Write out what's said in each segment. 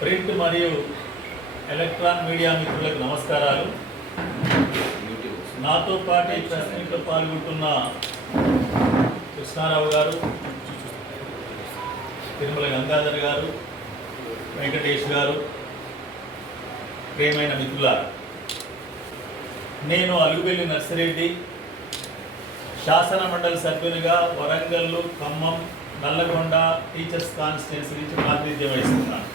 Print మరియు electron media మిత్రులకు నమస్కారాలు. నాతో పాటు ఈ ప్రెస్ మీట్లో పాల్గొంటున్న కృష్ణారావు గారు, తిరుమల గంగాధర్ గారు, వెంకటేష్ గారు, ప్రియమైన మిత్రులారా, నేను అలుగుబెల్లి నర్సిరెడ్డి, శాసన మండలి సభ్యునిగా వరంగల్, ఖమ్మం, నల్లగొండ టీచర్స్ కాన్స్టిట్యున్సీ నుంచి ప్రాతినిధ్యం వహిస్తున్నాను.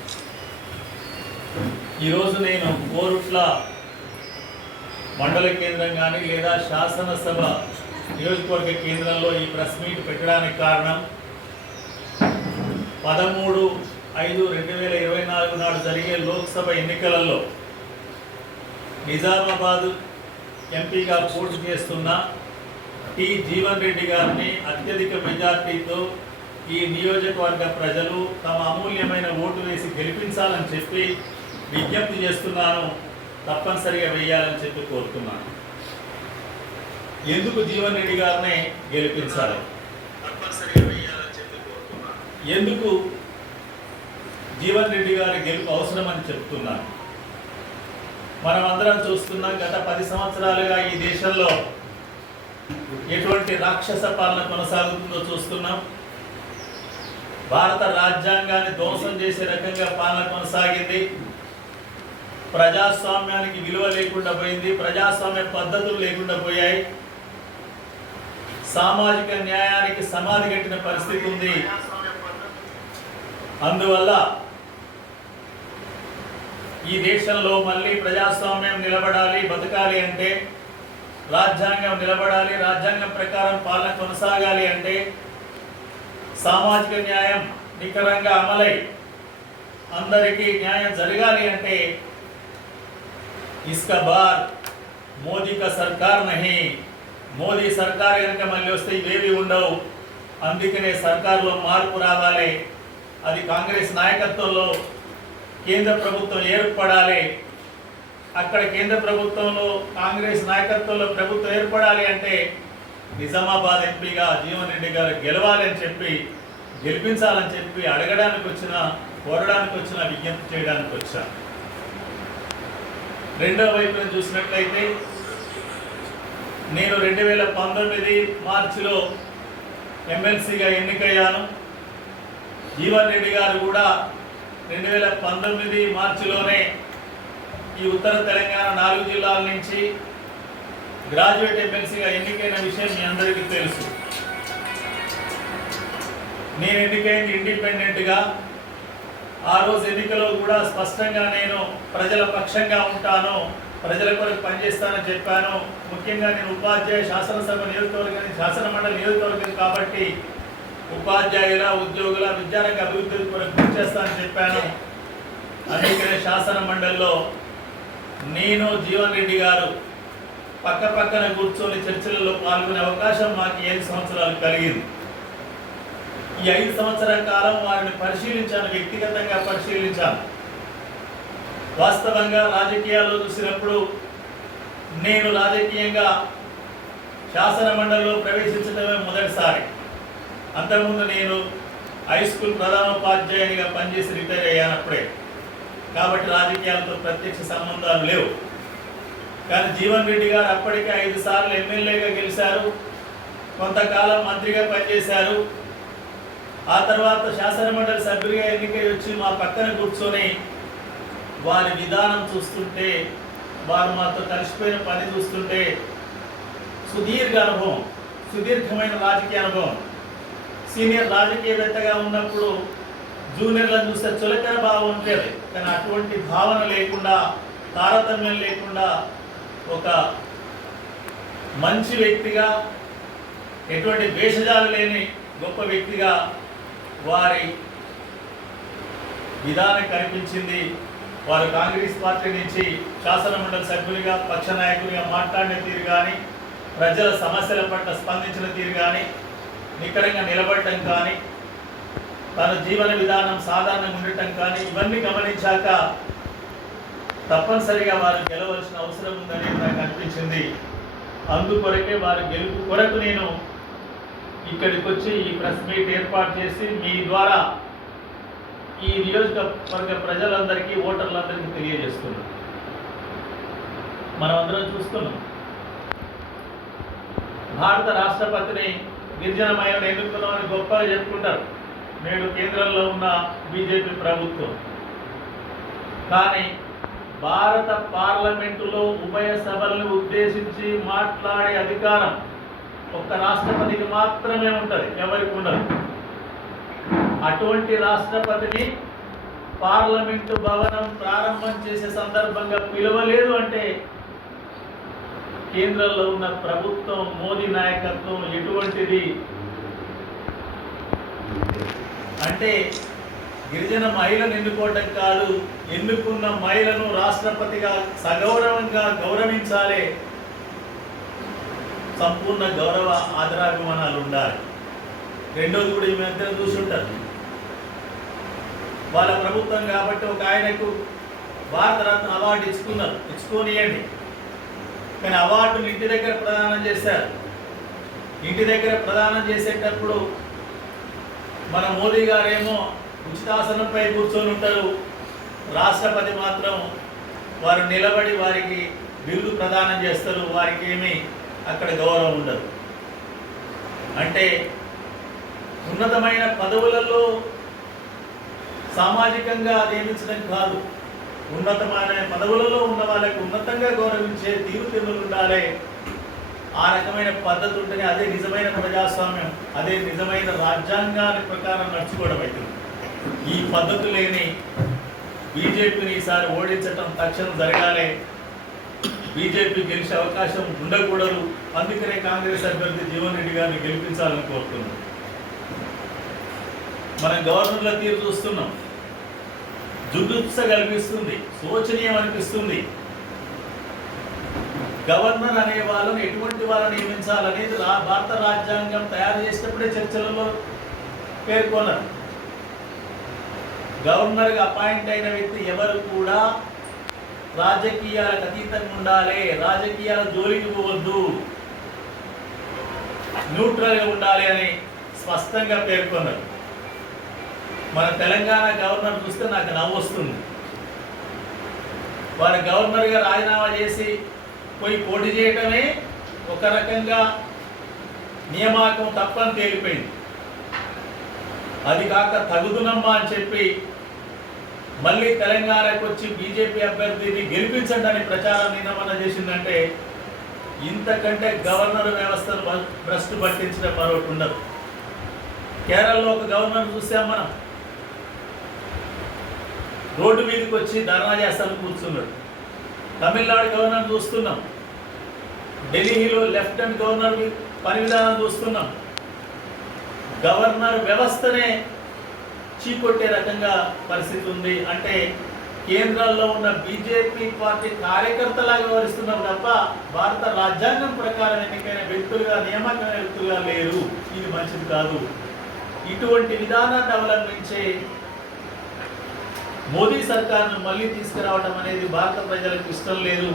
ఈరోజు నేను కోరుట్ల మండల కేంద్రం కానీ లేదా శాసనసభ నియోజకవర్గ కేంద్రంలో ఈ ప్రెస్ మీట్ పెట్టడానికి కారణం 13/5/2024 నాడు జరిగే లోక్సభ ఎన్నికలలో నిజామాబాద్ ఎంపీగా పోటీ చేస్తున్న టి జీవన్ రెడ్డి గారిని అత్యధిక మెజార్టీతో ఈ నియోజకవర్గ ప్రజలు తమ అమూల్యమైన ఓటు వేసి గెలిపించాలని చెప్పి విజ్ఞప్తి చేస్తున్నాను. తప్పనిసరిగా వేయాలని చెప్పి కోరుతున్నాను. ఎందుకు జీవన్ రెడ్డి గారిని గెలిపించాలి, తప్పనిసరిగా వేయాలని చెప్పి కోరుతున్నాను. ఎందుకు జీవన్ రెడ్డి గారి గెలుపు అవసరమని చెప్తున్నాను. మనమందరం చూస్తున్నాం, గత 10 సంవత్సరాలుగా ఈ దేశంలో ఎటువంటి రాక్షస పాలన కొనసాగుతుందో చూస్తున్నాం. భారత రాజ్యాంగాన్ని ధ్వంసం చేసే రకంగా పాలన కొనసాగింది. ప్రజాస్వామ్యానికి విలువ లేకుండా పోయింది. ప్రజాస్వామ్య పద్ధతులు లేకుండా పోయాయి. సామాజిక న్యాయానికి సమాధి కట్టిన పరిస్థితి ఉంది. అందువల్ల ఈ దేశంలో మళ్ళీ ప్రజాస్వామ్యం నిలబడాలి, బతకాలి అంటే, రాజ్యాంగం నిలబడాలి, రాజ్యాంగం ప్రకారం పాలన కొనసాగాలి అంటే, సామాజిక న్యాయం నికరంగా అమలై అందరికీ న్యాయం జరగాలి అంటే ఇస్కా బార్ మోదీ కా సర్కార్ నహీ, మోదీ సర్కార్ కనుక మళ్ళీ వస్తే ఇవేవి ఉండవు. అందుకనే సర్కార్లో మార్పు రావాలి. అది కాంగ్రెస్ నాయకత్వంలో కేంద్ర ప్రభుత్వం ఏర్పడాలి. అక్కడ కేంద్ర ప్రభుత్వంలో కాంగ్రెస్ నాయకత్వంలో ప్రభుత్వం ఏర్పడాలి అంటే నిజామాబాద్ ఎంపీగా జీవన్ రెడ్డి గారు గెలవాలి అని చెప్పి, గెలిపించాలని చెప్పి అడగడానికి వచ్చిన, కోరడానికి వచ్చిన, విజ్ఞప్తి చేయడానికి వచ్చా. రెండో వైపున చూసినట్లయితే నేను 2019 మార్చిలో ఎమ్మెల్సీగా ఎన్నికయ్యాను. జీవన్ రెడ్డి గారు కూడా 2019 మార్చిలోనే ఈ ఉత్తర తెలంగాణ 4 జిల్లాల నుంచి గ్రాడ్యుయేట్ ఎమ్మెల్సీగా ఎన్నికైన విషయం మీ అందరికీ తెలుసు. నేను ఎన్నికైంది ఇండిపెండెంట్గా. ఆ రోజు ఎన్నికలో కూడా స్పష్టంగా నేను ప్రజల పక్షంగా ఉంటాను, ప్రజల కొరకు పనిచేస్తానని చెప్పాను. ముఖ్యంగా నేను ఉపాధ్యాయ శాసనసభ నియోజకవర్గం, శాసన మండలి నియోజకవర్గం కాబట్టి ఉపాధ్యాయుల, ఉద్యోగుల, విద్యారంగ అభివృద్ధి కొరకు పనిచేస్తానని చెప్పాను. అందుకనే శాసన మండలిలో నేను, జీవన్ రెడ్డి గారు పక్క పక్కన కూర్చొని చర్చలలో పాల్గొనే అవకాశం మాకు 5 సంవత్సరాలు కలిగింది. ఈ 5 సంవత్సరాల కాలం వారిని పరిశీలించాను, వ్యక్తిగతంగా పరిశీలించాను. వాస్తవంగా రాజకీయాల్లో చూసినప్పుడు నేను రాజకీయంగా శాసన మండలిలో ప్రవేశించడమే మొదటిసారి. అంతకుముందు నేను హై స్కూల్ ప్రధానోపాధ్యాయునిగా పనిచేసి రిటైర్ అయ్యానప్పుడే, కాబట్టి రాజకీయాలతో ప్రత్యక్ష సంబంధాలు లేవు. కానీ జీవన్ రెడ్డి గారు అప్పటికే 5 సార్లు ఎమ్మెల్యేగా గెలిచారు, కొంతకాలం మంత్రిగా పనిచేశారు. ఆ తర్వాత శాసన మండలి సభ్యుడిగా ఎన్నికై వచ్చి మా పక్కన కూర్చొని వారి విధానం చూస్తుంటే, వారు మాతో కలిసిపోయిన పని చూస్తుంటే సుదీర్ఘ అనుభవం, సుదీర్ఘమైన రాజకీయ అనుభవం. సీనియర్ రాజకీయవేత్తగా ఉన్నప్పుడు జూనియర్లను చూస్తే చులకన భావం ఉంటుంది. కానీ అటువంటి భావన లేకుండా, తారతమ్యం లేకుండా ఒక మంచి వ్యక్తిగా, ఎటువంటి వేషజాలు లేని గొప్ప వ్యక్తిగా వారి విధానం కనిపించింది. వారు కాంగ్రెస్ పార్టీ నుంచి శాసన మండలి సభ్యులుగా, పక్ష నాయకులుగా మాట్లాడిన తీరు కానీ, ప్రజల సమస్యల పట్ల స్పందించిన తీరు కానీ, నికరంగా నిలబడటం కానీ, తన జీవన విధానం సాధారణంగా ఉండటం కానీ, ఇవన్నీ గమనించాక తప్పనిసరిగా వారు గెలవలసిన అవసరం ఉందని నాకు అనిపించింది. అందుకొరకే వారి గెలుపు కొరకు నేను ఇక్కడికి వచ్చి ఈ ప్రెస్ మీట్ ఏర్పాటు చేసి మీ ద్వారా ఈ నియోజకవర్గ ప్రజలందరికీ, ఓటర్లందరికీ తెలియజేస్తున్నాం. మనం అందరం చూస్తున్నాం, భారత రాష్ట్రపతిని గిరిజన మహిళను ఎన్నుకున్నామని గొప్పగా చెప్పుకుంటారు నేడు కేంద్రంలో ఉన్న బీజేపీ ప్రభుత్వం. కానీ భారత పార్లమెంటులో ఉభయ సభలను ఉద్దేశించి మాట్లాడే అధికారం ఒక్క రాష్ట్రపతికి మాత్రమే ఉంటుంది, ఎవరికి ఉండదు. అటువంటి రాష్ట్రపతిని పార్లమెంటు భవనం ప్రారంభం చేసే సందర్భంగా పిలవలేదు అంటే కేంద్రంలో ఉన్న ప్రభుత్వం, మోదీ నాయకత్వం ఎటువంటిది అంటే గిరిజన మహిళను ఎన్నుకోవటం కాదు, ఎన్నుకున్న మహిళను రాష్ట్రపతిగా సగౌరవంగా గౌరవించాలి. సంపూర్ణ గౌరవ ఆదరాభిమానాలు ఉండాలి. రెండోది కూడా ఈ మధ్య చూసుంటారు, వాళ్ళ ప్రభుత్వం కాబట్టి ఒక ఆయనకు భారతరత్న అవార్డు ఇచ్చుకోనియండి, కానీ అవార్డుని ఇంటి దగ్గర ప్రదానం చేశారు. ఇంటి దగ్గర ప్రదానం చేసేటప్పుడు మన మోదీ గారేమో ఉచితాసనంపై కూర్చొని ఉంటారు, రాష్ట్రపతి మాత్రం వారు నిలబడి వారికి బిరుదు ప్రదానం చేస్తారు. వారికి ఏమీ అక్కడ గౌరవం ఉండదు. అంటే ఉన్నతమైన పదవులలో సామాజికంగా నియమించడం కాదు, ఉన్నతమైన పదవులలో ఉన్న వాళ్ళకి ఉన్నతంగా గౌరవించే తీరుతెన్నులు ఉండాలి. ఆ రకమైన పద్ధతి ఉంటేనే అదే నిజమైన ప్రజాస్వామ్యం, అదే నిజమైన రాజ్యాంగాన్ని ప్రకారం నడుచుకోవడం అవుతుంది. ఈ పద్ధతి లేని బీజేపీని ఈసారి ఓడించటం తక్షణం జరగాలి. బీజేపీ గెలిచే అవకాశం ఉండకూడదు. అందుకనే కాంగ్రెస్ అభ్యర్థి జీవన్ రెడ్డి గారిని గెలిపించాలని కోరుతున్నాం. మనం గవర్నర్ల తీరు చూస్తున్నాం, జుగుప్స కల్పిస్తుంది, శోచనీయం అనిపిస్తుంది. గవర్నర్ అనే వాళ్ళని ఎటువంటి వాళ్ళని నియమించాలనేది భారత రాజ్యాంగం తయారు చేసినప్పుడే చర్చలలో పేర్కొన్నారు. గవర్నర్గా అపాయింట్ అయిన వ్యక్తి ఎవరు కూడా రాజకీయాలకు అతీతంగా ఉండాలి, రాజకీయాల జోలికి పోవద్దు, న్యూట్రల్గా ఉండాలి అని స్పష్టంగా పేర్కొన్నారు. మన తెలంగాణ గవర్నర్ చూస్తే నాకు నవ్వు వస్తుంది. వారి గవర్నర్గా రాజీనామా చేసి పోయి పోటీ చేయటమే ఒక రకంగా నియామకం తప్పని తేలిపోయింది. అది కాక తగుదునమ్మా అని చెప్పి మళ్ళీ తెలంగాణకు వచ్చి బీజేపీ అభ్యర్థిని గెలిపించండి అని ప్రచారం నిన్నమన్నా చేసిందంటే ఇంతకంటే గవర్నర్ వ్యవస్థను భ్రష్టు పట్టించడం మరొకటి ఉండదు. కేరళలో ఒక గవర్నర్ చూసాం మనం, రోడ్డు మీదకి వచ్చి ధర్నా చేస్తాను కూర్చున్నాడు. తమిళనాడు గవర్నర్ చూస్తున్నాం, ఢిల్లీలో లెఫ్టినెంట్ గవర్నర్ పని విధానం చూస్తున్నాం. గవర్నర్ వ్యవస్థనే చీకొట్టే రకంగా పరిస్థితి ఉంది. అంటే కేంద్రంలో ఉన్న బీజేపీ పార్టీ కార్యకర్తలాగా వ్యవహరిస్తున్నారు తప్ప భారత రాజ్యాంగం ప్రకారం ఎన్నికైన వ్యక్తులుగా, నియామకమైన వ్యక్తులుగా లేరు. ఇది మంచిది కాదు. ఇటువంటి విధానాన్ని అవలంబించే మోదీ సర్కార్ను మళ్ళీ తీసుకురావడం అనేది భారత ప్రజలకు ఇష్టం లేదు.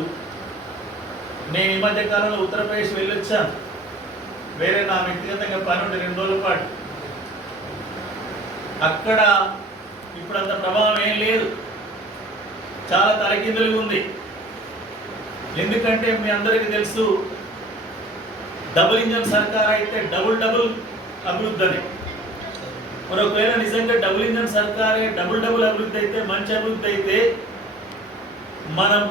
నేను ఈ మధ్య కాలంలో ఉత్తరప్రదేశ్ వెళ్ళొచ్చాను. వేరే నా వ్యక్తిగతంగా పని ఉంటే 2 రోజుల పాటు. అక్కడ ఇప్పుడు అంత ప్రభావం ఏం లేదు, చాలా తలకిందులుగా ఉంది. ఎందుకంటే మీ అందరికీ తెలుసు, డబుల్ ఇంజన్ సర్కార్ అయితే డబుల్ అభివృద్ధి అని. మరి ఒకవేళ నిజంగా డబుల్ ఇంజన్ సర్కారే డబుల్ అభివృద్ధి అయితే, మంచి అభివృద్ధి అయితే, మనం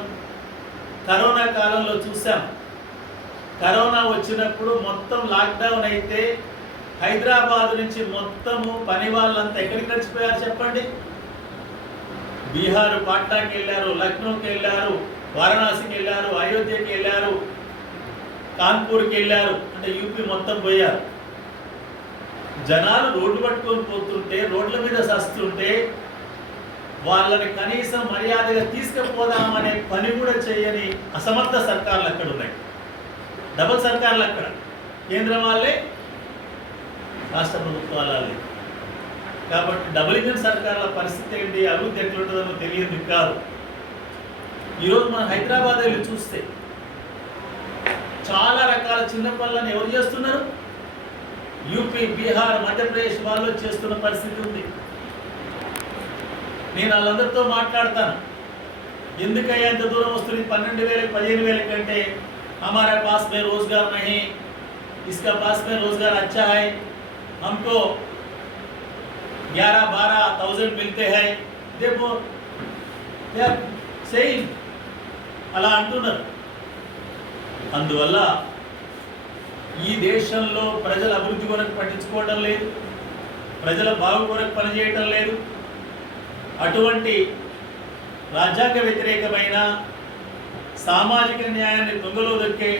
కరోనా కాలంలో చూసాం. కరోనా వచ్చినప్పుడు మొత్తం లాక్డౌన్ అయితే హైదరాబాద్ నుంచి మొత్తము పని వాళ్ళంతా ఎక్కడికి నడిచిపోయారు చెప్పండి? బీహార్ పాట్నాకి వెళ్ళారు, లక్నోకి వెళ్ళారు, వారణాసికి వెళ్ళారు, అయోధ్యకి వెళ్ళారు, కాన్పూర్కి వెళ్ళారు. అంటే యూపీ మొత్తం పోయారు. జనాలు రోడ్లు పట్టుకొని పోతుంటే, రోడ్ల మీద సస్తుంటే వాళ్ళని కనీసం మర్యాదగా తీసుకుపోదామనే పని కూడా చేయని అసమర్థ సర్కార్లు అక్కడ ఉన్నాయి. డబుల్ సర్కార్లు అక్కడ, కేంద్రం వాళ్ళే, రాష్ట్ర ప్రభుత్వాలే. కాబట్టి డబుల్ ఇంజన్ సర్కార్ల పరిస్థితి ఏంటి, అభివృద్ధి ఎట్లుంటుందో తెలియదు కాదు. ఈరోజు మనం హైదరాబాద్ వెళ్ళి చూస్తే చాలా రకాల చిన్న పనులను ఎవరు చేస్తున్నారు? యూపీ, బీహార్, మధ్యప్రదేశ్ వాళ్ళు చేస్తున్న పరిస్థితి ఉంది. నేను వాళ్ళందరితో మాట్లాడతాను, ఎందుకయ్యా ఎంత దూరం వస్తుంది, 12,000 15,000 కంటే हमारे पास में रोजगार नहीं, इसका पास में रोजगार अच्छा है, हमको 11-12,000 मिलते हैं, देखो क्या सही అలా అంటున్నారు. అందువల్ల ఈ దేశంలో ప్రజల అభివృద్ధి కొరకు పట్టించుకోవడం లేదు, ప్రజల బాగు కొరకు పనిచేయటం లేదు. అటువంటి రాజ్యాంగ వ్యతిరేకమైన సామాజిక న్యాయాన్ని దొంగలో దొక్కే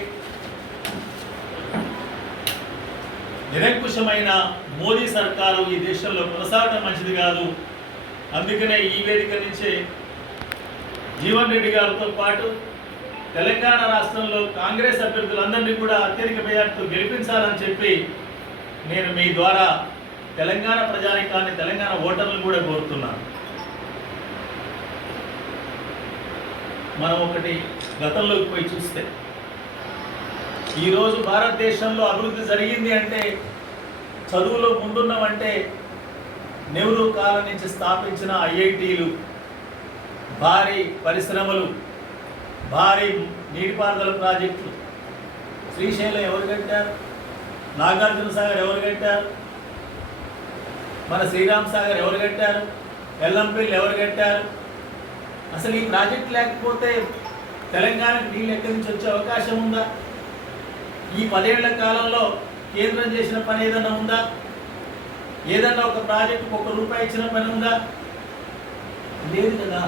నిరంకుశమైన మోదీ సర్కారు ఈ దేశంలో కొనసాగడం మంచిది కాదు. అందుకనే ఈ వేదిక నుంచే జీవన్ రెడ్డి గారితో పాటు తెలంగాణ రాష్ట్రంలో కాంగ్రెస్ అభ్యర్థులందరినీ కూడా అత్యధిక మెజార్టీతో గెలిపించాలని చెప్పి నేను మీ ద్వారా తెలంగాణ ప్రజానికాన్ని, తెలంగాణ ఓటర్లను కూడా కోరుతున్నాను. మనం ఒకటి గతంలోకి పోయి చూస్తే ఈరోజు భారతదేశంలో అభివృద్ధి జరిగింది అంటే, చదువులో ముందున్నామంటే నెహ్రూ కాలం నుంచి స్థాపించిన ఐఐటీలు, భారీ పరిశ్రమలు, భారీ నీటిపారుదల ప్రాజెక్టులు. శ్రీశైలం ఎవరు కట్టారు? నాగార్జున సాగర్ ఎవరు కట్టారు? మన శ్రీరామ్ సాగర్ ఎవరు కట్టారు? ఎల్లంపల్లి ఎవరు కట్టారు? అసలు ఈ ప్రాజెక్ట్ లేకపోతే తెలంగాణకు నీళ్ళు ఎక్కడి నుంచి వచ్చే అవకాశం ఉందా? ఈ 10 ఏళ్ల కాలంలో కేంద్రం చేసిన పని ఏదన్నా ఉందా? ఏదన్నా ఒక ప్రాజెక్టుకు ₹1 ఇచ్చిన పని ఉందా? లేదు కదా.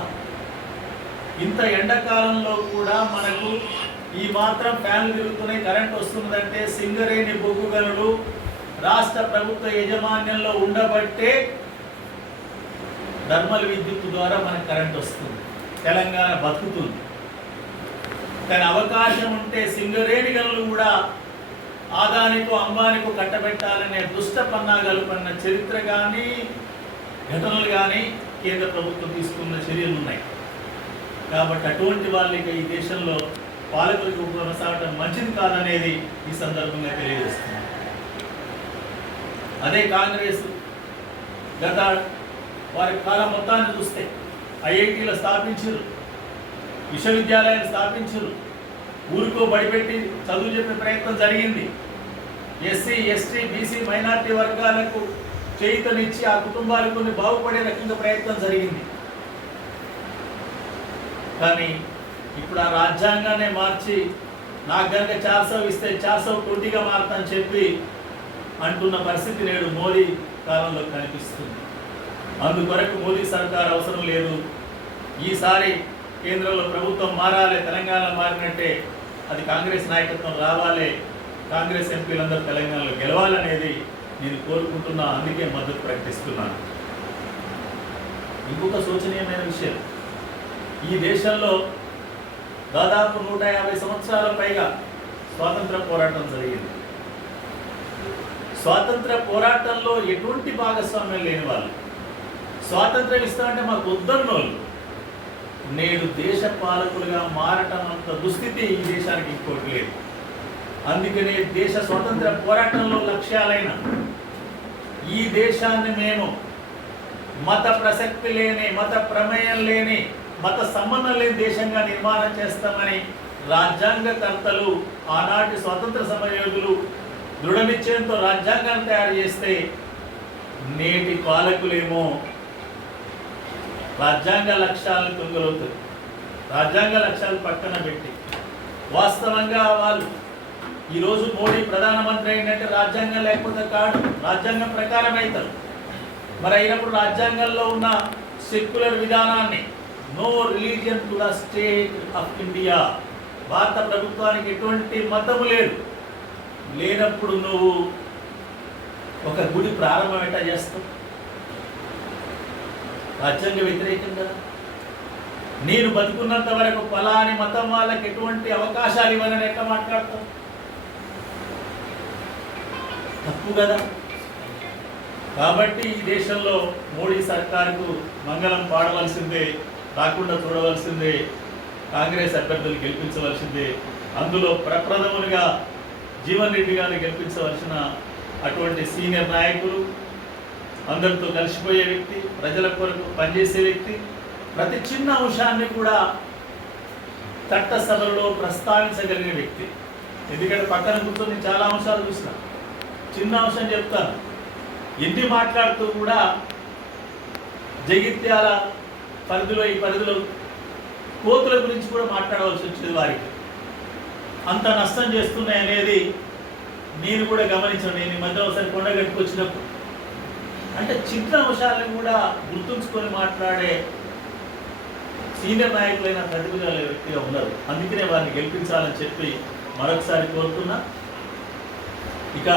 ఇంత ఎండాకాలంలో కూడా మనకు ఈ మాత్రం ఫ్యాన్లు తిరుగుతున్నాయి, కరెంట్ వస్తున్నదంటే సింగరేణి బొగ్గు గనులు రాష్ట్ర ప్రభుత్వ యాజమాన్యంలో ఉండబట్టే థర్మల్ విద్యుత్ ద్వారా మనకు కరెంట్ వస్తుంది, తెలంగాణ బతుకుతుంది. కానీ అవకాశం ఉంటే సింగరేణి గనులు కూడా ఆదానికో అంబానికో కట్టబెట్టాలనే దుష్ట పన్నాగాలు పడిన చరిత్ర కానీ, ఘటనలు కానీ కేంద్ర ప్రభుత్వం తీసుకున్న చర్యలు ఉన్నాయి. కాబట్టి అటువంటి వాళ్ళకి ఈ దేశంలో పాలకులకు కొనసాగడం మంచిది కాదనేది ఈ సందర్భంగా తెలియజేస్తుంది. అదే కాంగ్రెస్ గత వారి కాలం మొత్తాన్ని చూస్తే ఐఐటీలు స్థాపించారు, విశ్వవిద్యాలయాలు స్థాపించారు, ఊరికో బడిపెట్టి చదువు చెప్పే ప్రయత్నం జరిగింది. ఎస్సీ, ఎస్టీ, బీసీ, మైనార్టీ వర్గాలకు చేయుతనిచ్చి ఆ కుటుంబాలకు కొన్ని బాగుపడే రకంగా ప్రయత్నం జరిగింది. కానీ ఇప్పుడు ఆ రాజ్యాంగాన్ని మార్చి నాకు కనుక 400 ఇస్తే 420గా మారుతానని చెప్పి అంటున్న పరిస్థితి నేడు మోదీ కాలంలో కనిపిస్తుంది. అందుకొరకు మోదీ సర్కార్ అవసరం లేదు. ఈసారి కేంద్రంలో ప్రభుత్వం మారాలి, తెలంగాణ మారినట్టే అది కాంగ్రెస్ నాయకత్వం రావాలి, కాంగ్రెస్ ఎంపీలందరూ తెలంగాణలో గెలవాలనేది నేను కోరుకుంటున్నా. అందుకే మద్దతు ప్రకటిస్తున్నాను. ఇంకొక శోచనీయమైన విషయం, ఈ దేశంలో దాదాపు 150 సంవత్సరాల పైగా స్వాతంత్ర పోరాటం జరిగింది. స్వాతంత్ర పోరాటంలో ఎటువంటి భాగస్వామ్యం లేని వాళ్ళు, స్వాతంత్రం ఇస్తామంటే మాకు వద్దన్నోళ్ళు నేడు దేశ పాలకులుగా మారటం అంత దుస్థితి ఈ దేశానికి ఇంకోటి లేదు. అందుకనే దేశ స్వాతంత్ర పోరాటంలో లక్ష్యాలైన ఈ దేశాన్ని మేము మత ప్రసక్తి లేని, మత ప్రమేయం లేని, మత సంబంధం లేని దేశంగా నిర్మాణం చేస్తామని రాజ్యాంగకర్తలు, ఆనాటి స్వాతంత్ర సమరయోధులు దృఢ నిశ్చయంతో రాజ్యాంగాన్ని తయారు చేస్తే నేటి పాలకులేమో రాజ్యాంగ లక్ష్యాలను తుంగలవుతారు. రాజ్యాంగ లక్ష్యాలు పక్కన పెట్టి వాస్తవంగా వాళ్ళు ఈరోజు మోడీ ప్రధానమంత్రి ఏంటంటే రాజ్యాంగం లేకపోతే కాదు, రాజ్యాంగం ప్రకారం అవుతారు. మరి అయినప్పుడు రాజ్యాంగంలో ఉన్న సెక్యులర్ విధానాన్ని, no religion to the state of India, భారత ప్రభుత్వానికి ఎటువంటి మతము లేదు, లేనప్పుడు నువ్వు ఒక గుడి ప్రారంభం ఎట్లా చేస్తావు? రాజ్యాంగ వ్యతిరేకం కదా. నేను బతుకున్నంత వరకు ఫలాని మతం వాళ్ళకి ఎటువంటి అవకాశాలు ఇవ్వనని ఎట్లా మాట్లాడతావు? తప్పు కదా. కాబట్టి ఈ దేశంలో మోడీ సర్కారుకు మంగళం పాడవలసిందే, రాకుండా చూడవలసిందే, కాంగ్రెస్ అభ్యర్థులు గెలిపించవలసిందే. అందులో ప్రప్రథములుగా జీవన్ రెడ్డి గారిని గెలిపించవలసిన అటువంటి సీనియర్ నాయకులు, అందరితో కలిసిపోయే వ్యక్తి, ప్రజల కొరకు పనిచేసే వ్యక్తి, ప్రతి చిన్న అంశాన్ని కూడా చట్టసభలో ప్రస్తావించగలిగిన వ్యక్తి. ఎందుకంటే పక్కన కూర్చొని చాలా అంశాలు చూసిన, చిన్న అంశం చెప్తాను, ఎన్ని మాట్లాడుతూ కూడా జగిత్యాల పరిధిలో ఈ పరిధిలో కోతుల గురించి కూడా మాట్లాడవలసి వచ్చేది వారికి. అంత నష్టం చేస్తున్నాయి అనేది నేను కూడా గమనించాను. నేను ఈ మధ్య ఒకసారి కొండగట్టుకు వచ్చినప్పుడు అంటే చిన్న అంశాలను కూడా గుర్తుంచుకొని మాట్లాడే సీనియర్ నాయకులైన ప్రతిభ వ్యక్తిగా ఉన్నారు. అందుకనే వారిని గెలిపించాలని చెప్పి మరొకసారి కోరుతున్నా. ఇక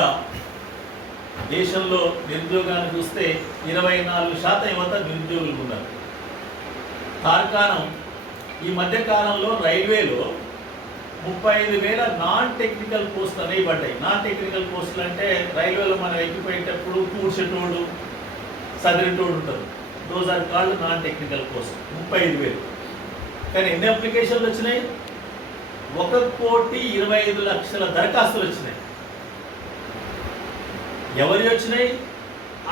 దేశంలో నిరుద్యోగాన్ని చూస్తే 24% యువత నిరుద్యోగులు ఉన్నారు. తార్కాణం ఈ మధ్య కాలంలో రైల్వేలో 35,000 నాన్ టెక్నికల్ పోస్టులు అనేవి పడ్డాయి. నాన్ టెక్నికల్ పోస్టులు అంటే రైల్వేలో మనం ఎక్కిపోయేటప్పుడు కూర్చేటోడు సదిరేటోడు ఉంటారు. Those are called non technical post. 35,000. కానీ ఎన్ని అప్లికేషన్లు వచ్చినాయి? 1,25,00,000 దరఖాస్తులు వచ్చినాయి. ఎవరి వచ్చినాయి?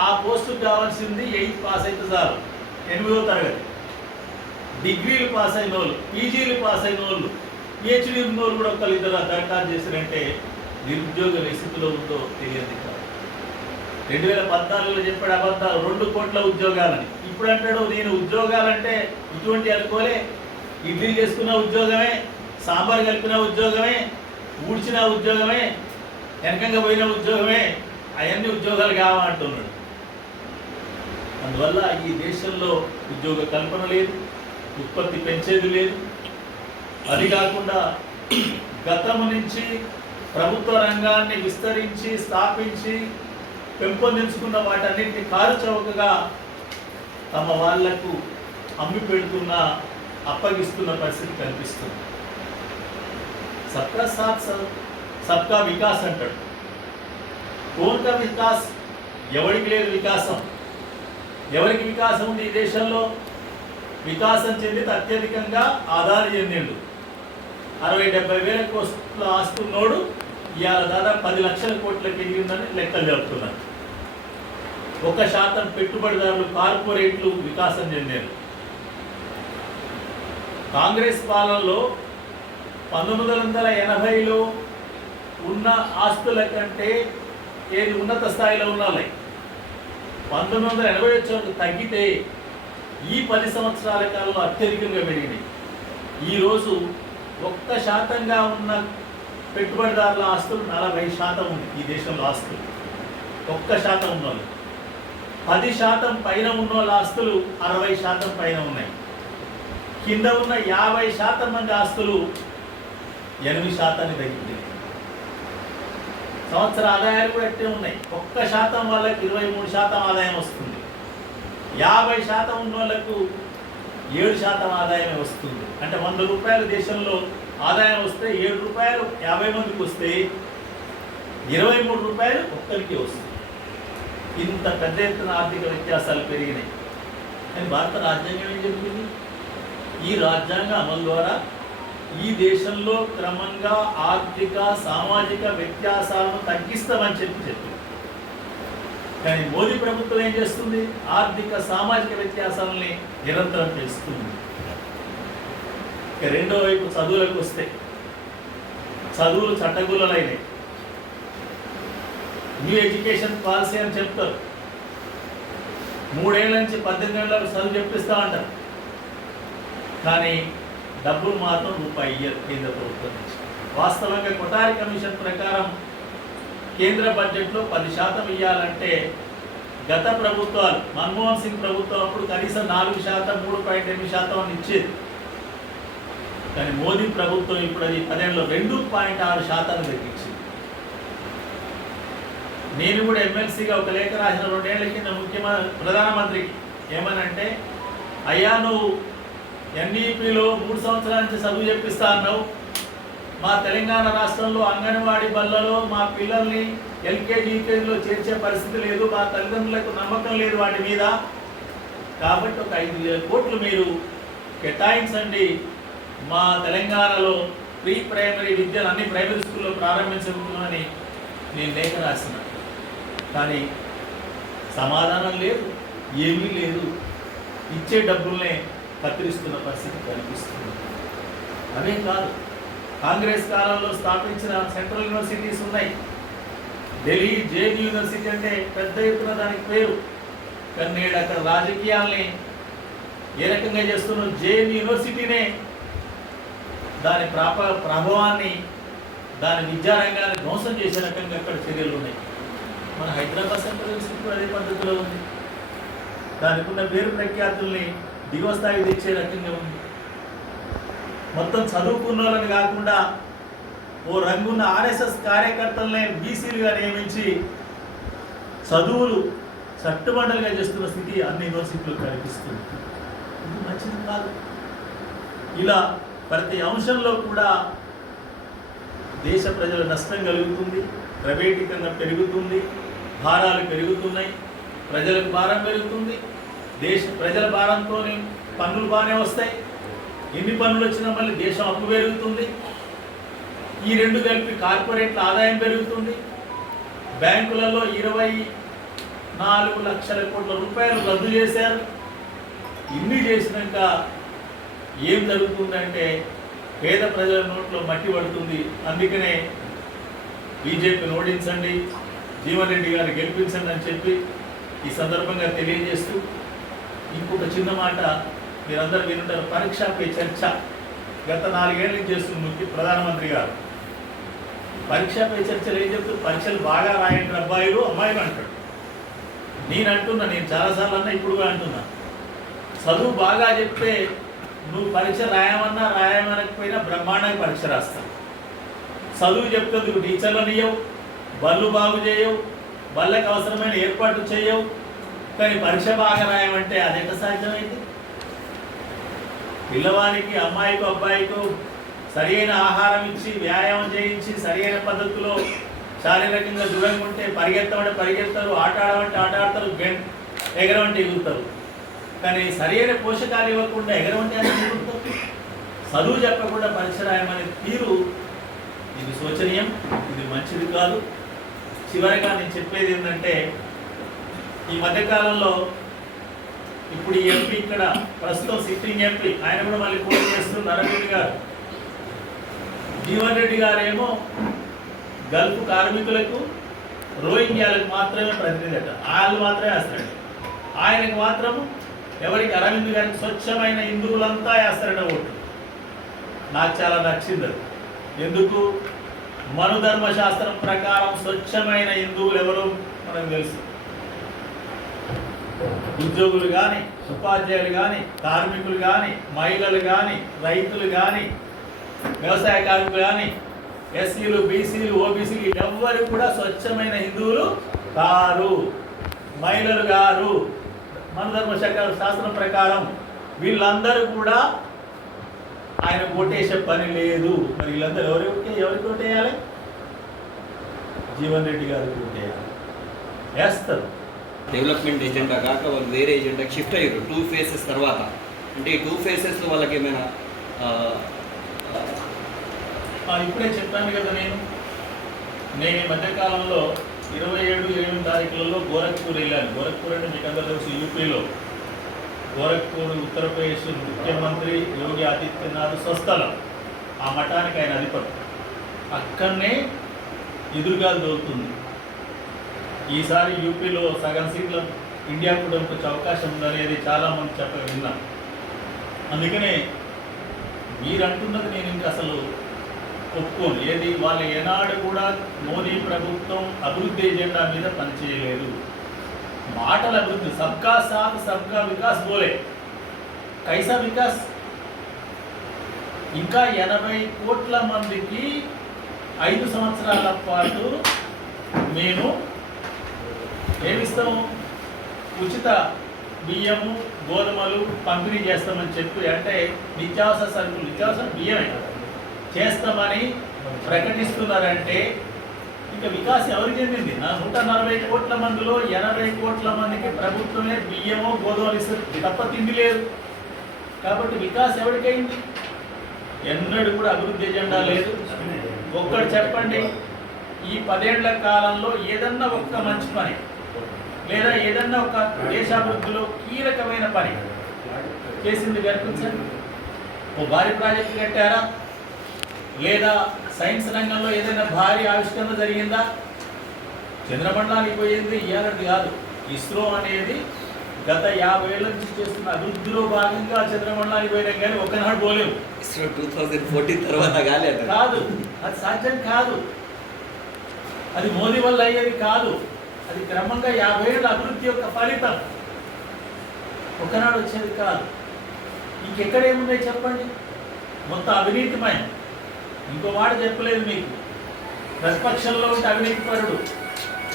ఆ పోస్టుకు కావాల్సింది 8th పాస్ అయితే చాలు, 8వ తరగతి. డిగ్రీలు పాస్ అయిన వాళ్ళు, పీజీలు పాస్ అయిన వాళ్ళు, పిహెచ్డీ ఉన్న వాళ్ళు కూడా ఒకళ్ళిద్దరు దరఖాస్తు చేశారంటే నిరుద్యోగం ఏ స్థితిలో ఉందో తెలియదు. 2014లో చెప్పాడు అబద్ధాలు, 2 కోట్ల ఉద్యోగాలని. ఇప్పుడు అంటాడు నేను ఉద్యోగాలంటే ఇటువంటి అనుకోలే, ఇడ్లీ చేసుకున్న ఉద్యోగమే, సాంబార్ కలిపిన ఉద్యోగమే, ఊడ్చిన ఉద్యోగమే, వెనకంగా పోయిన ఉద్యోగమే, అవన్నీ ఉద్యోగాలు కావంటున్నాడు. అందువల్ల ఈ దేశంలో ఉద్యోగ కల్పన లేదు, ఉత్పత్తి పెంచేది లేదు. అది కాకుండా గతము నుంచి ప్రభుత్వ రంగాన్ని విస్తరించి స్థాపించి పెంపొందించుకున్న వాటన్నింటినీ కారు చౌకగా తమ వాళ్లకు అమ్మి పెడుతున్న అప్పగిస్తున్న పరిస్థితి కనిపిస్తుంది. సబ్కా సాత్ సబ్కా వికాస్ అంటాడు. కోన్కా వికాస్? ఎవరికి లేదు వికాసం. ఎవరికి వికాసం ఉంది ఈ దేశంలో? వికాసం చెందితే అత్యధికంగా ఆదాయం చెందిండు. 60-70 వేల కోట్ల ఆస్తున్నోడు ఇవాళ దాదాపు 10 లక్షల కోట్లకి ఎదిగిందని లెక్కలు చెబుతున్నారు. 1% పెట్టుబడిదారులు, కార్పొరేట్లు వికాసం చెందారు. కాంగ్రెస్ పాలనలో 1980లో ఉన్న ఆస్తుల కంటే ఏది ఉన్నత స్థాయిలో ఉన్నాయి. 1980 వచ్చేందుకు తగ్గితే ఈ 10 సంవత్సరాల కాలంలో అత్యధికంగా పెరిగినాయి. ఈరోజు 1%గా ఉన్న పెట్టుబడిదారుల ఆస్తులు 40% ఉంది ఈ దేశంలో. ఆస్తులు 1% ఉన్న వాళ్ళు, 10% పైన ఉన్న వాళ్ళ ఆస్తులు 60% పైన ఉన్నాయి. కింద ఉన్న 50% మంది ఆస్తులు 8% తగ్గింది. సంవత్సర ఆదాయాలు కూడా ఎట్టే ఉన్నాయి. 1% వాళ్ళకి 23% ఆదాయం వస్తుంది. 50% ఉన్న వాళ్ళకు 7% ఆదాయం వస్తుంది. అంటే 100 రూపాయలు దేశంలో ఆదాయం వస్తే 7 రూపాయలు 50 మందికి వస్తే 23 రూపాయలు ఒక్కరికి వస్తుంది. ఇంత పెద్ద ఎత్తున ఆర్థిక వ్యత్యాసాలు పెరిగినాయి. కానీ భారత రాజ్యాంగం ఏం చెప్పింది? ఈ రాజ్యాంగ అమలు ద్వారా ఈ దేశంలో క్రమంగా ఆర్థిక సామాజిక వ్యత్యాసాలను తగ్గిస్తామని చెప్పింది. కానీ మోదీ ప్రభుత్వం ఏం చేస్తుంది? ఆర్థిక సామాజిక వ్యత్యాసాలని నిరంతరం పెంచుతుంది. ఇక రెండో వైపు చదువులకు వస్తే చదువులు చట్టగులలైనాయి. న్యూ ఎడ్యుకేషన్ పాలసీ అని చెప్తారు. 3 ఏళ్ల నుంచి 18 ఏళ్ళకు చదువు చెప్పిస్తా అంటారు. కానీ డబ్బులు మాత్రం రూపాయి ఇయ్యరు కేంద్ర ప్రభుత్వం నుంచి. వాస్తవంగా కొఠారి కమిషన్ ప్రకారం కేంద్ర బడ్జెట్లో 10% ఇవ్వాలంటే గత ప్రభుత్వాలు, మన్మోహన్ సింగ్ ప్రభుత్వం అప్పుడు కనీసం 4%, 3.8% ఇచ్చేది. కానీ మోదీ ప్రభుత్వం ఇప్పుడు అది 10 ఏళ్ళలో 2.6% తగ్గించింది. నేను కూడా ఎమ్మెల్సీగా ఒక లేఖ రాసిన 2 ఏళ్ల కింద ప్రధానమంత్రికి ఏమనంటే, అయ్యా నువ్వు ఎన్ఈపీలో 3 సంవత్సరాల నుంచి చదువు చెప్పిస్తా అన్నావు. మా తెలంగాణ రాష్ట్రంలో అంగన్వాడీ బళ్ళలో మా పిల్లల్ని ఎల్కేజీ యూకేజీలో చేర్చే పరిస్థితి లేదు. మా తల్లిదండ్రులకు నమ్మకం లేదు వాటి మీద. కాబట్టి ఒక 5,000 కోట్లు మీరు కేటాయించండి. మా తెలంగాణలో ప్రీ ప్రైమరీ విద్యను అన్ని ప్రైమరీ స్కూల్లో ప్రారంభించుకుంటున్నామని నేను లేఖ రాసిన. కానీ సమాధానం లేదు, ఏమీ లేదు. ఇచ్చే డబ్బుల్నే కత్తిరిస్తున్న పరిస్థితి కనిపిస్తుంది. అవే కాదు, కాంగ్రెస్ కాలంలో స్థాపించిన సెంట్రల్ యూనివర్సిటీస్ ఉన్నాయి. ఢిల్లీ జేఎన్యూ యూనివర్సిటీ అంటే పెద్ద ఎత్తున దానికి పేరు. కానీ నేడు అక్కడ రాజకీయాల్ని ఏ రకంగా చేస్తున్నాం? జేఎన్యూ యూనివర్సిటీనే దాని ప్రభావాన్ని, దాని విద్యారంగాన్ని ధ్వంసం చేసే రకంగా అక్కడ చర్యలు ఉన్నాయి. మన హైదరాబాద్ సెంట్రల్ యూనివర్సిటీ అదే పద్ధతిలో ఉంది. దానికి ఉన్న పేరు ప్రఖ్యాతుల్ని దిగువ స్థాయికి తెచ్చే రకంగా ఉంది. మొత్తం చదువుకున్న వాళ్ళని కాకుండా ఓ రంగున్న ఆర్ఎస్ఎస్ కార్యకర్తలనే బీసీలుగా నియమించి చదువులు చట్టుబండలుగా చేస్తున్న స్థితి అన్ని యూనివర్సిటీలు కనిపిస్తుంది. ఇది మంచిది కాదు. ఇలా ప్రతి అంశంలో కూడా దేశ ప్రజల నష్టం కలుగుతుంది, ప్రైవేటీకరణ పెరుగుతుంది, భారాలు పెరుగుతున్నాయి, ప్రజలకు భారం పెరుగుతుంది. ప్రజల భారంతో పన్నులు బాగానే వస్తాయి. ఎన్ని పన్నులు వచ్చినా మళ్ళీ దేశం అప్పు పెరుగుతుంది. ఈ రెండు కలిపి కార్పొరేట్ల ఆదాయం పెరుగుతుంది. బ్యాంకులలో 24 లక్షల కోట్ల రూపాయలు రద్దు చేశారు. ఇన్ని చేసినాక ఏం జరుగుతుందంటే పేద ప్రజల నోట్లో మట్టి పడుతుంది. అందుకనే బీజేపీని ఓడించండి, జీవన్ రెడ్డి గారిని గెలిపించండి అని చెప్పి ఈ సందర్భంగా తెలియజేస్తూ, ఇంకొక చిన్న మాట మీరందరూ వినుంటారు. పరీక్ష పే చర్చ గత 4 ఏళ్ళ నుంచి చేస్తుంది ప్రధానమంత్రి గారు. పరీక్ష పే చర్చలు ఏం చెప్తూ, పరీక్షలు బాగా రాయండి అబ్బాయిలు అమ్మాయిలు అంటాడు. నేను చాలాసార్లు అన్నా, ఇప్పుడు కూడా అంటున్నా, చదువు బాగా చెప్తే నువ్వు పరీక్ష రాయమన్నా రాయమనకపోయినా బ్రహ్మాండంగా పరీక్ష రాస్తావు. చదువు చెప్తే టీచర్లను ఇయ్యవు, బళ్ళు బాగు చేయవు, బళ్ళకి అవసరమైన ఏర్పాటు చేయవు. కానీ పరీక్ష బాగా రాయమంటే అది ఎంత సాధ్యమైంది? పిల్లవానికి, అమ్మాయికో అబ్బాయికో సరైన ఆహారం ఇచ్చి, వ్యాయామం చేయించి, సరైన పద్ధతిలో శారీరకంగా దూరంగా ఉంటే పరిగెత్తమంటే పరిగెత్తారు, ఆట ఆడమంటే ఆట ఆడతారు, ఎగరమంటే ఎగురుతారు. కానీ సరైన పోషకాలు ఇవ్వకుండా ఎగరమంటే ఎగురుతారు. చదువు చెప్పకుండా పరీక్ష రాయమనే తీరు ఇది శోచనీయం, ఇది మంచిది కాదు. చివరిగా నేను చెప్పేది ఏంటంటే, ఈ మధ్యకాలంలో ఇప్పుడు ఈ ఎంపీ ఇక్కడ ప్రస్తుతం సిట్టింగ్ ఎంపీ, ఆయన కూడా మళ్ళీ పోటీ చేస్తున్నారు, నరరెడ్డి గారు. జీవన్ రెడ్డి గారేమో గల్ఫ్ కార్మికులకు, రోహింగ్యాలకు మాత్రమే ప్రతినిధి అట, వాళ్ళు మాత్రమే వేస్తాడు. ఆయనకు మాత్రం ఎవరికి, అరవింద్ గారికి స్వచ్ఛమైన హిందువులంతా వేస్తారట ఓటు. నాకు చాలా నచ్చింది అది. ఎందుకు? మనుధర్మ శాస్త్రం ప్రకారం స్వచ్ఛమైన హిందువులు ఎవరు మనకు తెలుసు. ఉద్యోగులు కానీ, ఉపాధ్యాయులు కానీ, కార్మికులు కానీ, మహిళలు కానీ, రైతులు కానీ, వ్యవసాయ కార్మికులు కానీ, ఎస్సీలు, బీసీలు, ఓబీసీలు ఎవ్వరు కూడా స్వచ్ఛమైన హిందువులు కారు, మహిళలు గారు. మనుధర్మ శాస్త్రం ప్రకారం వీళ్ళందరూ కూడా ఆయన ఓటేసే పని లేదు. మరి వీళ్ళందరూ ఎవరికి ఓటేయాలి? జీవన్ రెడ్డి గారికి ఓటేయాలి, వేస్తారు. డెవలప్మెంట్ ఏజెండా కాక వాళ్ళు వేరే ఏజెండాకి షిఫ్ట్ అయ్యారు 2 phases తర్వాత. అంటే ఈ 2 phases వాళ్ళకి ఏమైనా ఇప్పుడే చెప్పాను కదా, నేను ఈ మధ్యకాలంలో 27, 28 తారీఖులలో గోరఖ్పూర్ వెళ్ళాను. గోరఖ్పూర్ అంటే మీకు అందరూ తెలుసు, యూపీలో. గోరఖ్పూర్ ఉత్తరప్రదేశ్ ముఖ్యమంత్రి యోగి ఆదిత్యనాథ్ స్వస్థలం. ఆ మఠానికి ఆయన అధిపతి. అక్కడనే ఎదురుగా దొరుకుతుంది. ఈసారి యూపీలో సగం సీట్ల ఇండియా కూడా వచ్చే అవకాశం ఉందనేది చాలామంది విన్నాం. అందుకనే మీరు అంటున్నది నేను ఇంకా అసలు ఒప్పుకోను. ఏది వాళ్ళు ఏనాడు కూడా మోదీ ప్రభుత్వం అభివృద్ధి ఎజెండా మీద పనిచేయలేదు. మాటల అభివృద్ధి, సబ్కా సాత్ సబ్కా వికాస్ బోలే, కైసా వికాస్? ఇంకా 80 కోట్ల మందికి 5 సంవత్సరాల పాటు మేము ఏమిస్తాము? ఉచిత బియ్యము, గోధుమలు పంపిణీ చేస్తామని చెప్పి, అంటే నిత్యావసర సరుకులు, నిత్యావసర బియ్యమే చేస్తామని ప్రకటిస్తున్నారంటే ఇక వికాస్ ఎవరికి చెందింది? 140 కోట్ల మందిలో 80 కోట్ల మందికి ప్రభుత్వమే బియ్యమో గోధుమలు ఇస్తుంది తప్ప తిండి లేదు. కాబట్టి వికాస్ ఎవరికైంది? ఎన్నడూ కూడా అభివృద్ధి ఎజెండా లేదు. ఒక్కడు చెప్పండి, ఈ 10 ఏళ్ల కాలంలో ఏదన్నా ఒక్క మంచి పని లేదా ఏదన్నా ఒక దేశాభివృద్ధిలో కీలకమైన పని చేసింది కనిపించండి. ఓ భారీ ప్రాజెక్టు కట్టారా, లేదా సైన్స్ రంగంలో ఏదైనా భారీ ఆవిష్కరణ జరిగిందా? చంద్రమండలానికి పోయింది ఇయ్యాలంటే కాదు. ఇస్రో అనేది గత 50 ఏళ్ల నుంచి చేస్తున్న అభివృద్ధిలో భాగంగా చంద్రమండలానికి పోయినాం, కానీ ఒక్కనాడు పోలేము. ఇస్రో 2014 తర్వాత కాలేదు. కాదు, అది సాధ్యం కాదు. అది మోదీ వల్ల అయ్యేది కాదు. అది క్రమంగా 50 ఏళ్ళ అభివృద్ధి యొక్క ఫలితం. ఒకనాడు వచ్చేది కాదు. ఇంకెక్కడ ఏమున్నాయి చెప్పండి? మొత్తం అవినీతిమయం. ఇంకో మాట చెప్పలేదు మీకు. ప్రతిపక్షంలో ఉంటే అవినీతి పరుడు,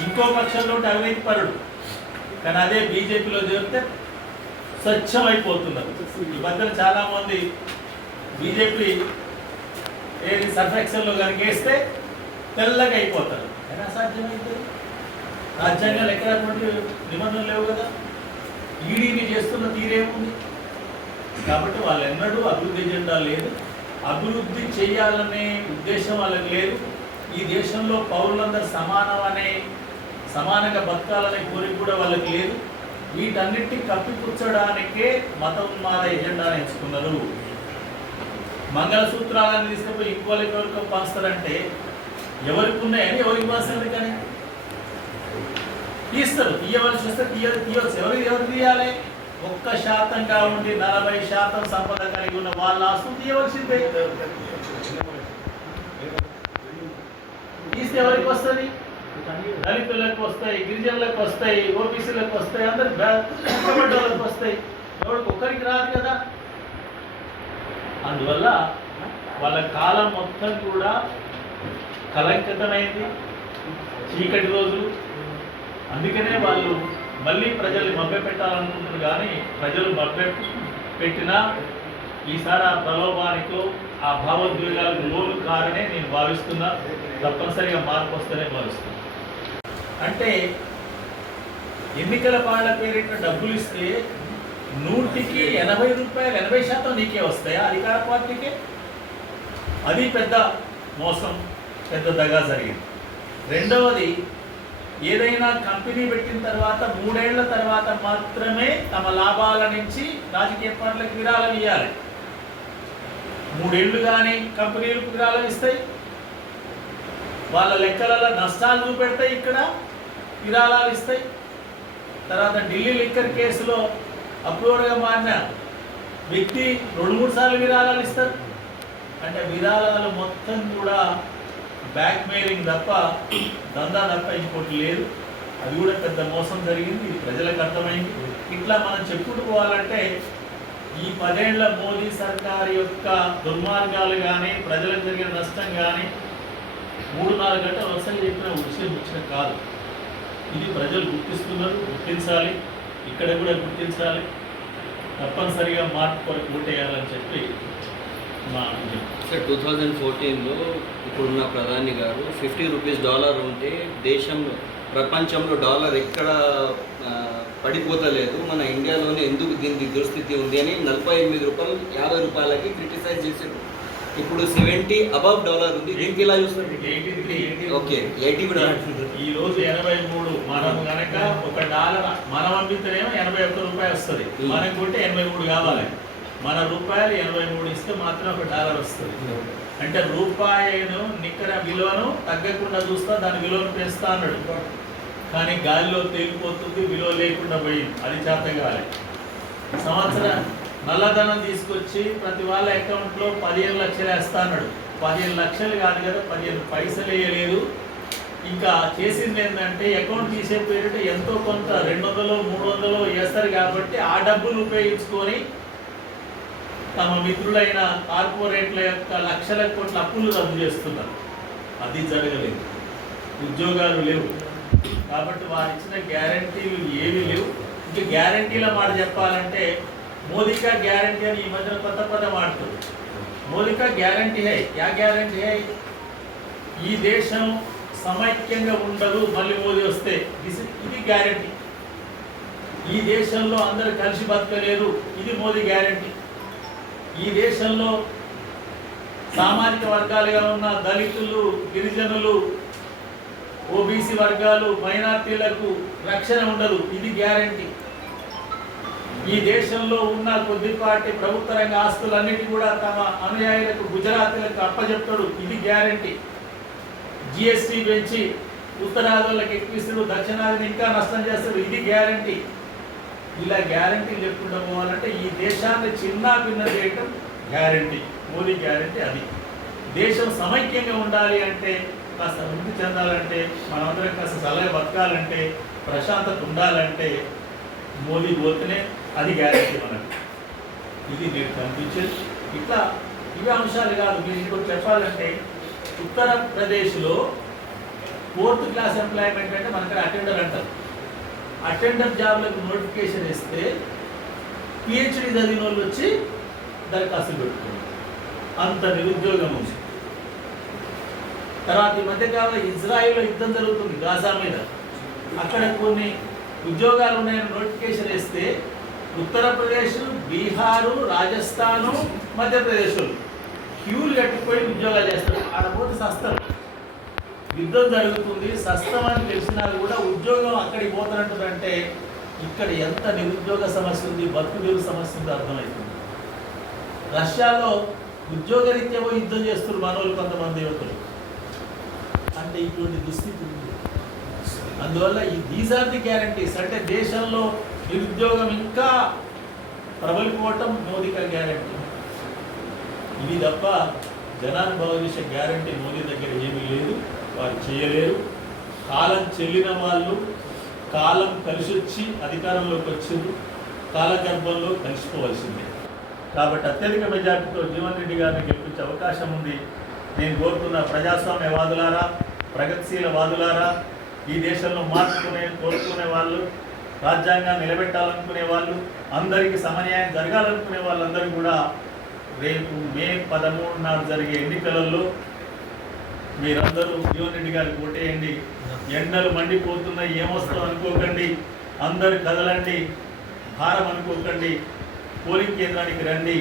ఇంకో పక్షంలో ఉంటే అవినీతి పరుడు. కానీ అదే బీజేపీలో చేరితే స్వచ్ఛమైపోతున్నారు. ఈ మధ్యన చాలామంది బీజేపీ ఏది సర్ఫెక్షన్లో కనుక వేస్తే తెల్లగా అయిపోతారు. కానీ అసాధ్యమైతే రాజ్యాంగాలు ఎక్కడ అటువంటి నిబంధనలు లేవు కదా. ఈడీని చేస్తున్న తీరేముంది? కాబట్టి వాళ్ళు ఎన్నడూ అభివృద్ధి ఎజెండా లేదు, అభివృద్ధి చేయాలనే ఉద్దేశం వాళ్ళకి లేదు. ఈ దేశంలో పౌరులందరూ సమానంగా బతకాలనే కోరిక కూడా వాళ్ళకి లేదు. వీటన్నిటిని కప్పిపుచ్చడానికే మతోన్మాద ఎజెండాను ఎంచుకున్నారు. మంగళసూత్రాలను తీసుకుపోయి ఇంకోరికి పంచుతారంటే ఎవరికి ఉన్నాయని ఎవరికి పంచుతుంది? కానీ తీస్తారు, తీయవలసి వస్తే తీయవచ్చు. ఎవరు తీయాలి? 1% ఉండి 40% సంపద కలిగి ఉన్న వాళ్ళ ఆస్తులు తీయవలసిందే. తీస్తే ఎవరికి వస్తుంది? దళితులకు వస్తాయి, గిరిజనులకు వస్తాయి, ఓబీసీలకు వస్తాయి, అందరు వెనుకబడ్డోళ్ళకి వస్తాయి. ఎవరికి ఒక్కరికి రాదు కదా. అందువల్ల వాళ్ళ కాలం మొత్తం కూడా కలంకితమైంది, చీకటి రోజులు. అందుకనే వాళ్ళు మళ్ళీ ప్రజల్ని మభ్యపెట్టాలనుకుంటున్నారు. కానీ ప్రజలు మభ్యపెట్టినా ఈసారి ఆ ప్రలోభానికో ఆ భావోద్వేగాలకు లోను కారనే నేను భావిస్తున్నా. తప్పనిసరిగా మార్పు వస్తేనే భావిస్తున్నా. అంటే ఎన్నికల పాళ్ళ పేరిట డబ్బులు ఇస్తే 100కి 80 రూపాయలు, 80% నీకే వస్తాయా అధికార పార్టీకే? అది పెద్ద మోసం, పెద్ద దగా జరిగింది. రెండవది, ఏదైనా కంపెనీ పెట్టిన తర్వాత 3 ఏళ్ల తర్వాత మాత్రమే తమ లాభాల నుంచి రాజకీయ పార్టీలకు విరాళం ఇవ్వాలి. 3 ఏళ్ళు కానీ కంపెనీలకు విరాళం ఇస్తాయి, వాళ్ళ లెక్కలలో నష్టాలు చూపెడతాయి, ఇక్కడ విరాళాలు ఇస్తాయి. తర్వాత ఢిల్లీ లిక్కర్ కేసులో అప్రూవర్గా మారిన వ్యక్తి 2-3 సార్లు విరాళాలు ఇస్తారు. అంటే విరాళాలు మొత్తం కూడా బ్యాక్ మెయిలింగ్ తప్ప, దందా తప్ప ఇంకోటి లేదు. అది కూడా పెద్ద మోసం జరిగింది. ఇది ప్రజలకు అర్థమైంది. ఇట్లా మనం చెప్పుకుంటూ పోవాలంటే ఈ 10 ఏళ్ల మోదీ సర్కారు యొక్క దుర్మార్గాలు కానీ, ప్రజలకు జరిగిన నష్టం కానీ 3-4 గంటలు వరుసగా చెప్పిన విషయం వచ్చిన కాదు. ఇది ప్రజలు గుర్తిస్తున్నారు, గుర్తించాలి. ఇక్కడ కూడా గుర్తించాలి. తప్పనిసరిగా మార్పు కొరకు ఓటేయాలని చెప్పి మా సార్ 2014లో ఇప్పుడున్న ప్రధాని గారు $50 ఉంటే దేశంలో, ప్రపంచంలో డాలర్ ఎక్కడ పడిపోతలేదు, మన ఇండియాలోనే ఎందుకు దీనికి దుస్థితి ఉంది అని $48 50 క్రిటిసైజ్ చేశారు. ఇప్పుడు $70 above ఉంది. దీనికి ఇలా చూస్తారు? ఓకే, 80 కూడా. ఈ రోజు 83. మనం కనుక $1 మనం అమ్మితేనేమో $81 వస్తుంది. మనకు కొంటే 83 కావాలి. మన రూపాయలు 83 ఇస్తే మాత్రం $1 వస్తుంది. అంటే రూపాయను నికర విలువను తగ్గకుండా చూస్తా, దాని విలువను పెంచుతా అన్నాడు. కానీ గాలిలో తేలిపోతుంది, విలువ లేకుండా పోయింది. అది చేత కావాలి. సంవత్సరం నల్లధనం తీసుకొచ్చి ప్రతి వాళ్ళ అకౌంట్లో 15 లక్షలు వేస్తా అన్నాడు. 15 లక్షలు కాదు కదా, 15 పైసలు వేయలేదు. ఇంకా చేసింది ఏంటంటే అకౌంట్ తీసే పేరిట ఎంతో కొంత 200 300 వేస్తారు. కాబట్టి ఆ డబ్బులు ఉపయోగించుకొని తమ మిత్రులైన కార్పొరేట్ల యొక్క లక్షల కోట్ల అప్పులు రద్దు చేస్తున్నారు. అది జరగలేదు. ఉద్యోగాలు లేవు. కాబట్టి వారు ఇచ్చిన గ్యారంటీలు ఏమీ లేవు. ఇంకా గ్యారంటీల మాట చెప్పాలంటే మోదీ కా గ్యారంటీ అని ఈ మధ్యన కొత్త పదం ఆడుతుంది. మోదీ కా guarantee high. Yeah guarantee high? ఈ దేశం సమైక్యంగా ఉండదు మళ్ళీ మోదీ వస్తే, ఇది గ్యారంటీ. ఈ దేశంలో అందరూ కలిసి బతకలేరు, ఇది మోదీ గ్యారంటీ. ఈ దేశంలో సామాజిక వర్గాలుగా ఉన్న దళితులు, గిరిజనులు ఓబీసీ వర్గాలు మైనార్టీలకు రక్షణ ఉండదు, ఇది గ్యారంటీ. ఈ దేశంలో ఉన్న కొద్దిపాటి ప్రభుత్వ రంగ ఆస్తులన్నిటి కూడా తమ అనుయాయులకు గుజరాతీలకు అప్పచెప్తాడు, ఇది గ్యారంటీ. జిఎస్టీ పెంచి ఉత్తరాదులకు ఎక్కువిస్తాడు, దక్షిణాదిని ఇంకా నష్టం చేస్తాడు, ఇది గ్యారంటీ. ఇలా గ్యారంటీ లేకుండా పోవాలంటే ఈ దేశాన్ని చిన్న భిన్న చేయటం గ్యారంటీ. మోదీ గ్యారంటీ అది. దేశం సమైక్యంగా ఉండాలి అంటే, కాస్త అభివృద్ధి చెందాలంటే, మనమందరం కాస్త సలహా బతకాలంటే, ప్రశాంతత ఉండాలంటే మోదీ పోతేనే అది గ్యారంటీ మనకు. ఇది నేను కనిపించేది. ఇట్లా ఇవి అంశాలు కాదు. మీరు ఇంకోటి చెప్పాలంటే, ఉత్తరప్రదేశ్లో 4th క్లాస్ ఎంప్లాయ్మెంట్ అంటే మనకి అటెండర్ అంటారు. అటెండర్ జాబ్లకు నోటిఫికేషన్ ఇస్తే పిహెచ్డి చదివిన వాళ్ళు వచ్చి దరఖాస్తులు పెట్టుకున్నారు. అంత నిరుద్యోగం ఉంది. తర్వాత ఈ మధ్యకాలంలో ఇజ్రాయిల్లో యుద్ధం జరుగుతుంది గాజా మీద. అక్కడ కొన్ని ఉద్యోగాలు ఉన్నాయని నోటిఫికేషన్ వేస్తే ఉత్తరప్రదేశ్, బీహారు, రాజస్థాను, మధ్యప్రదేశ్ క్యూలు కట్టిపోయి ఉద్యోగాలు చేస్తారు. ఆడపోతే సస్తం. యుద్ధం జరుగుతుంది, సస్తం అని తెలిసినా కూడా ఉద్యోగం అక్కడికి పోతున్నట్టుందంటే ఇక్కడ ఎంత నిరుద్యోగ సమస్య ఉంది, బతుకుదేరు సమస్య ఉంది అర్థమవుతుంది. రష్యాలో ఉద్యోగరీత్యా పోయి యుద్ధం చేస్తున్నారు మనోళ్ళు కొంతమంది యువకులు. అంటే ఇటువంటి దుస్థితి ఉంది. అందువల్ల ఈ దీస్ ఆర్ ది గ్యారంటీస్. అంటే దేశంలో నిరుద్యోగం ఇంకా ప్రబలిపోవటం మోదీకి గ్యారంటీ. ఇవి తప్ప జనానుభవ చేసే గ్యారంటీ మోదీ దగ్గర ఏమీ లేదు, వారు చేయలేరు. కాలం చెల్లిన వాళ్ళు కాలం కలిసి వచ్చి అధికారంలోకి వచ్చారు, కాలగర్భంలో కలిసిపోవలసిందే. కాబట్టి అత్యధిక మెజార్టీతో జీవన్ రెడ్డి గారిని గెలిపించే అవకాశం ఉంది. నేను కోరుతున్న ప్రజాస్వామ్యవాదులారా, ప్రగతిశీలవాదులారా, ఈ దేశంలో కోరుకునే వాళ్ళు, రాజ్యాంగాన్ని నిలబెట్టాలనుకునే వాళ్ళు, అందరికీ సమన్యాయం జరగాలనుకునే వాళ్ళందరూ కూడా రేపు మే 13 నాడు జరిగే ఎన్నికలలో మీరందరూ జీవన్ రెడ్డి గారికి ఓటేయండి. ఎండలు మండిపోతున్నాయి, ఏమొస్తాం అనుకోకండి, అందరు కదలండి, భారం అనుకోకండి, పోలింగ్ కేంద్రానికి రండి,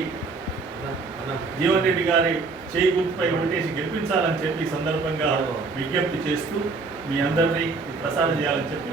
జీవన్ రెడ్డి గారి చేయి గుర్తుపై ఓటేసి గెలిపించాలని చెప్పి సందర్భంగా విజ్ఞప్తి చేస్తూ మీ అందరినీ ప్రసారం చేయాలని చెప్పి